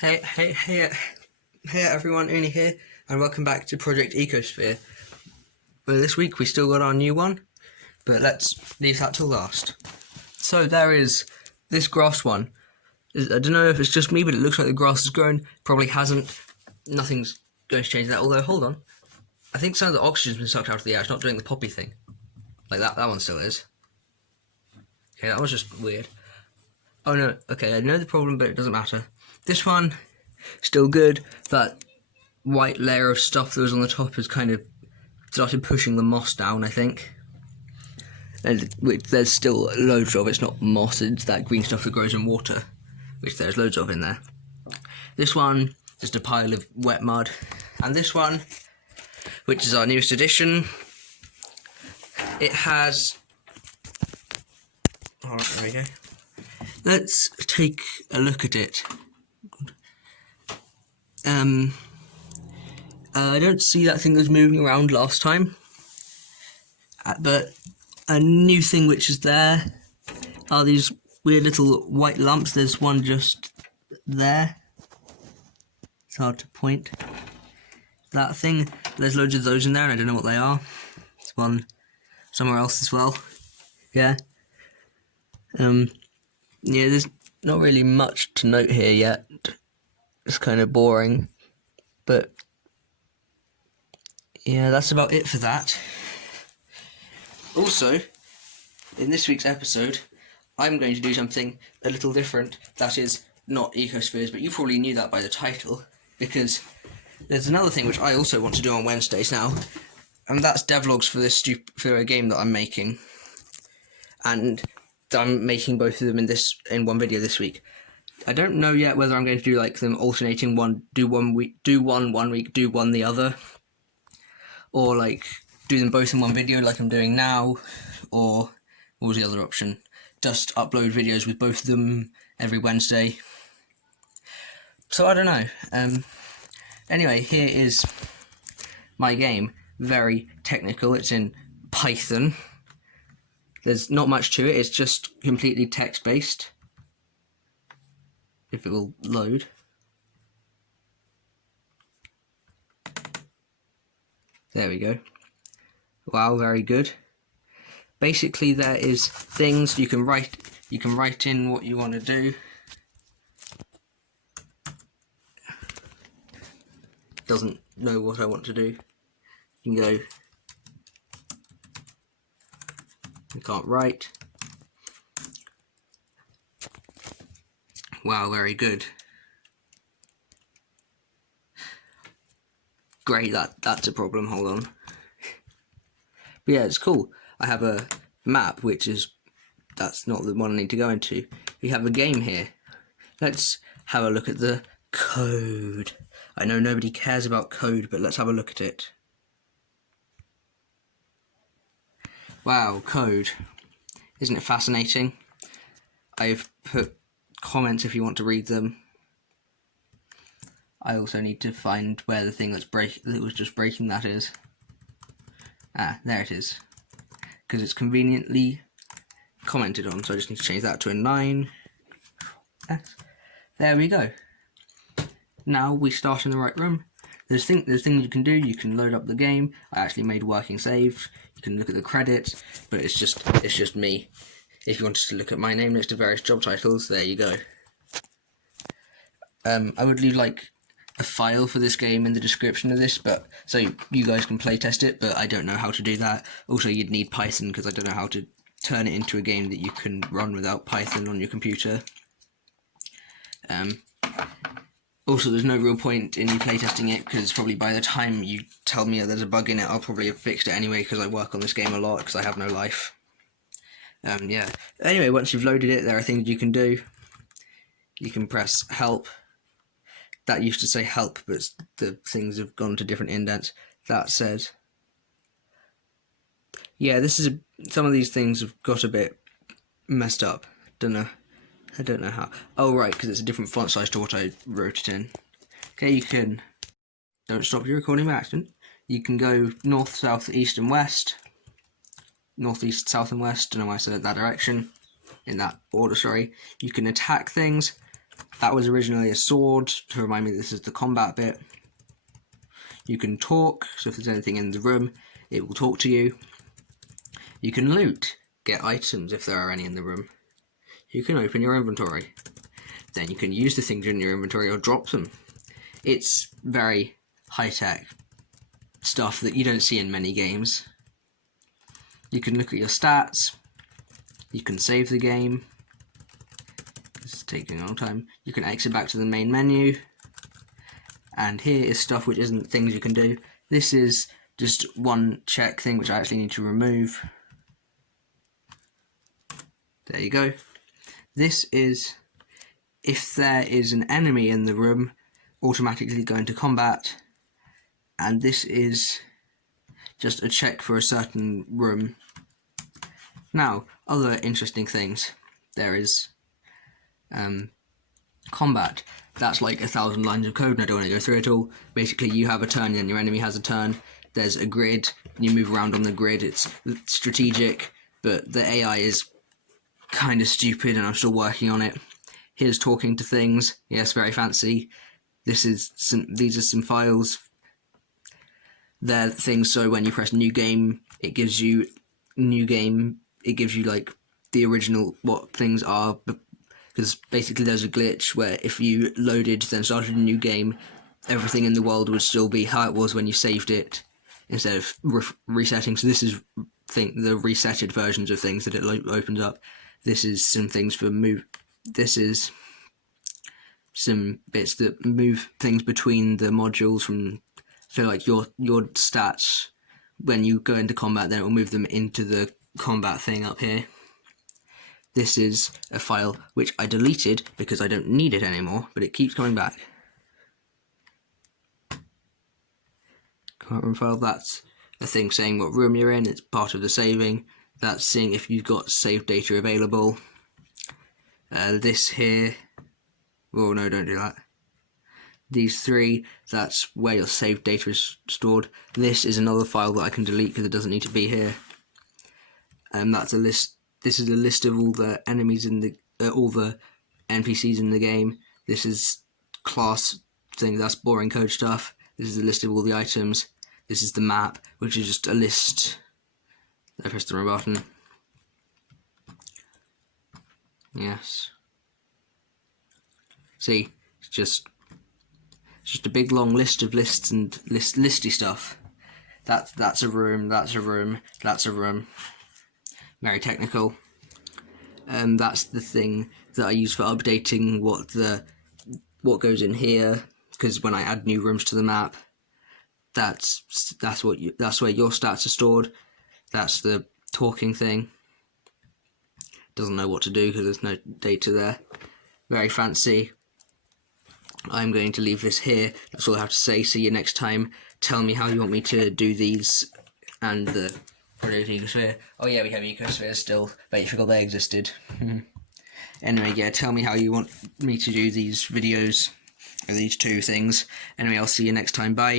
Hey everyone, Uni here, and welcome back to Project Ecosphere. Well, this week we still got our new one, but let's leave that till last. So there is this grass one. I don't know if it's just me, but it looks like the grass has grown. Probably hasn't. Nothing's going to change that, although, hold on. I think some of the oxygen's been sucked out of the air. It's not doing the poppy thing. Like that one still is. Okay, that was just weird. Oh no, okay, I know the problem, but it doesn't matter. This one, still good. That white layer of stuff that was on the top has kind of started pushing the moss down, I think. And there's still loads of, it's not moss, it's that green stuff that grows in water, which there's loads of in there. This one, just a pile of wet mud. And this one, which is our newest addition, it has... Alright, there we go. Let's take a look at it. I don't see that thing that was moving around last time, but a new thing which is there are these weird little white lumps. There's one just there. It's hard to point. That thing, there's loads of those in there and I don't know what they are. There's one somewhere else as well. Yeah. Yeah, there's not really much to note here yet. It's kind of boring, but yeah, that's about it for that. Also, in this week's episode, I'm going to do something a little different. That is not ecospheres, but you probably knew that by the title, because there's another thing which I also want to do on Wednesdays now, and that's devlogs for a game that I'm making. And I'm making both of them in one video this week. I don't know yet whether I'm going to do like them alternating do one week, do one week, do one the other, or like do them both in one video like I'm doing now, or what was the other option? Just upload videos with both of them every Wednesday. So I don't know. Anyway, here is my game. Very technical. It's in Python. There's not much to it, it's just completely text-based. If it will load. There we go. Wow, very good. Basically there is things you can write in what you want to do. Doesn't know what I want to do. You can go, I can't write. Wow, very good. Great, that's a problem, hold on. But yeah, it's cool. I have a map, that's not the one I need to go into. We have a game here. Let's have a look at the code. I know nobody cares about code, but let's have a look at it. Wow, code. Isn't it fascinating? I've put comments if you want to read them. I also need to find where the thing that was just breaking that is. Ah, there it is. Because it's conveniently commented on, so I just need to change that to a 9. There we go. Now we start in the right room. There's things you can do. You can load up the game. I actually made working save. You can look at the credits, but it's just me. If you wanted to look at my name next to various job titles, there you go. I would leave like a file for this game in the description of this, but so you guys can playtest it, but I don't know how to do that. Also, you'd need Python because I don't know how to turn it into a game that you can run without Python on your computer. Also, there's no real point in you playtesting it because probably by the time you tell me that there's a bug in it, I'll probably have fixed it anyway because I work on this game a lot because I have no life. Yeah. Anyway, once you've loaded it, there are things you can do. You can press help. That used to say help, but the things have gone to different indents. That says, yeah, some of these things have got a bit messed up. I don't know how. Oh, right, because it's a different font size to what I wrote it in. Okay, you can, don't stop your recording by accident. You can go north, south, east, and west. North, east, south, and west. Don't know why I said it that direction. In that order, sorry. You can attack things. That was originally a sword to remind me this is the combat bit. You can talk, so if there's anything in the room, it will talk to you. You can loot, get items if there are any in the room. You can open your inventory. Then you can use the things in your inventory or drop them. It's very high-tech stuff that you don't see in many games. You can look at your stats. You can save the game. This is taking a long time. You can exit back to the main menu. And here is stuff which isn't things you can do. This is just one check thing which I actually need to remove. There you go. This is if there is an enemy in the room, automatically go into combat. And this is just a check for a certain room. Now, other interesting things. There is combat. That's like 1,000 lines of code and I don't want to go through it all. Basically, you have a turn and your enemy has a turn. There's a grid. You move around on the grid. It's strategic, but the AI is kind of stupid and I'm still working on it. Here's talking to things. Yes, very fancy. These are some files. They're things, so when you press new game, it gives you like the original what things are, because basically there's a glitch where if you loaded then started a new game, everything in the world would still be how it was when you saved it instead of resetting. So this is the resetted versions of things that it opens up. This is some things for move. This is some bits that move things between the modules from, so like your stats, when you go into combat, then it will move them into the combat thing up here. This is a file which I deleted because I don't need it anymore, but it keeps coming back. Current file, that's a thing saying what room you're in, it's part of the saving. That's seeing if you've got saved data available. This here, oh no, don't do that. These three, that's where your saved data is stored. This is another file that I can delete because it doesn't need to be here. That's a list. This is a list of all the enemies in the, all the NPCs in the game. This is class thing, that's boring code stuff. This is a list of all the items. This is the map, which is just a list. I pressed the wrong button. Yes. See, it's just a big long list of lists and listy stuff. That's a room, that's a room, that's a room. Very technical. That's the thing that I use for updating what goes in here, because when I add new rooms to the map, that's where your stats are stored. That's the talking thing. Doesn't know what to do because there's no data there. Very fancy. I'm going to leave this here. That's all I have to say. See you next time. Tell me how you want me to do these and the project ecosphere. Oh yeah, we have ecospheres still. Bet you forgot they existed. Anyway, yeah, tell me how you want me to do these videos, or these two things. Anyway, I'll see you next time. Bye.